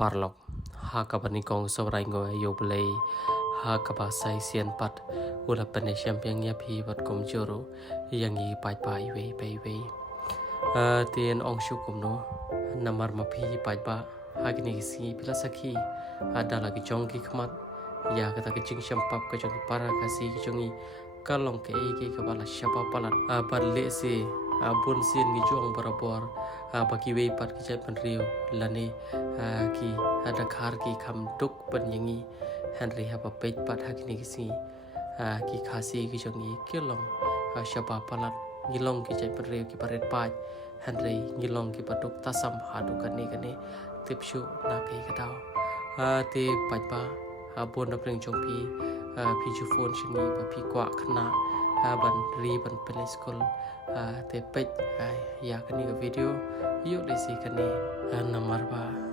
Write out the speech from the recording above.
parlok ha kabani kong sobrai ngo yo play ha kabasai sian pat ula pane champion ya phi wat kom joro yang yi pai pai we tien ong shu kum no namar ma phi pai ba ha kini si pila sakhi ada lagi jong ki khmat ya kata ke jing champap ke jong para kasi ke jongi kalong ke kepala siapa palan le se bun sin gi jong barabor bagi we pat ki jai penrio lani ki ada khar ki kham duk pan yangi henry ha pa peit pat ha kini si ki khasi ki jongi kelong siapa palan ngilong ki jai penrio ki paret pat henry ngilong ki patuk tasam hadu kani tipshu na kai katau te pat pa bun na preng jong pi ju phone shingi pa pi kwah khynnah ban ri ban play school te peit ya kani video yuk desi kani namar ba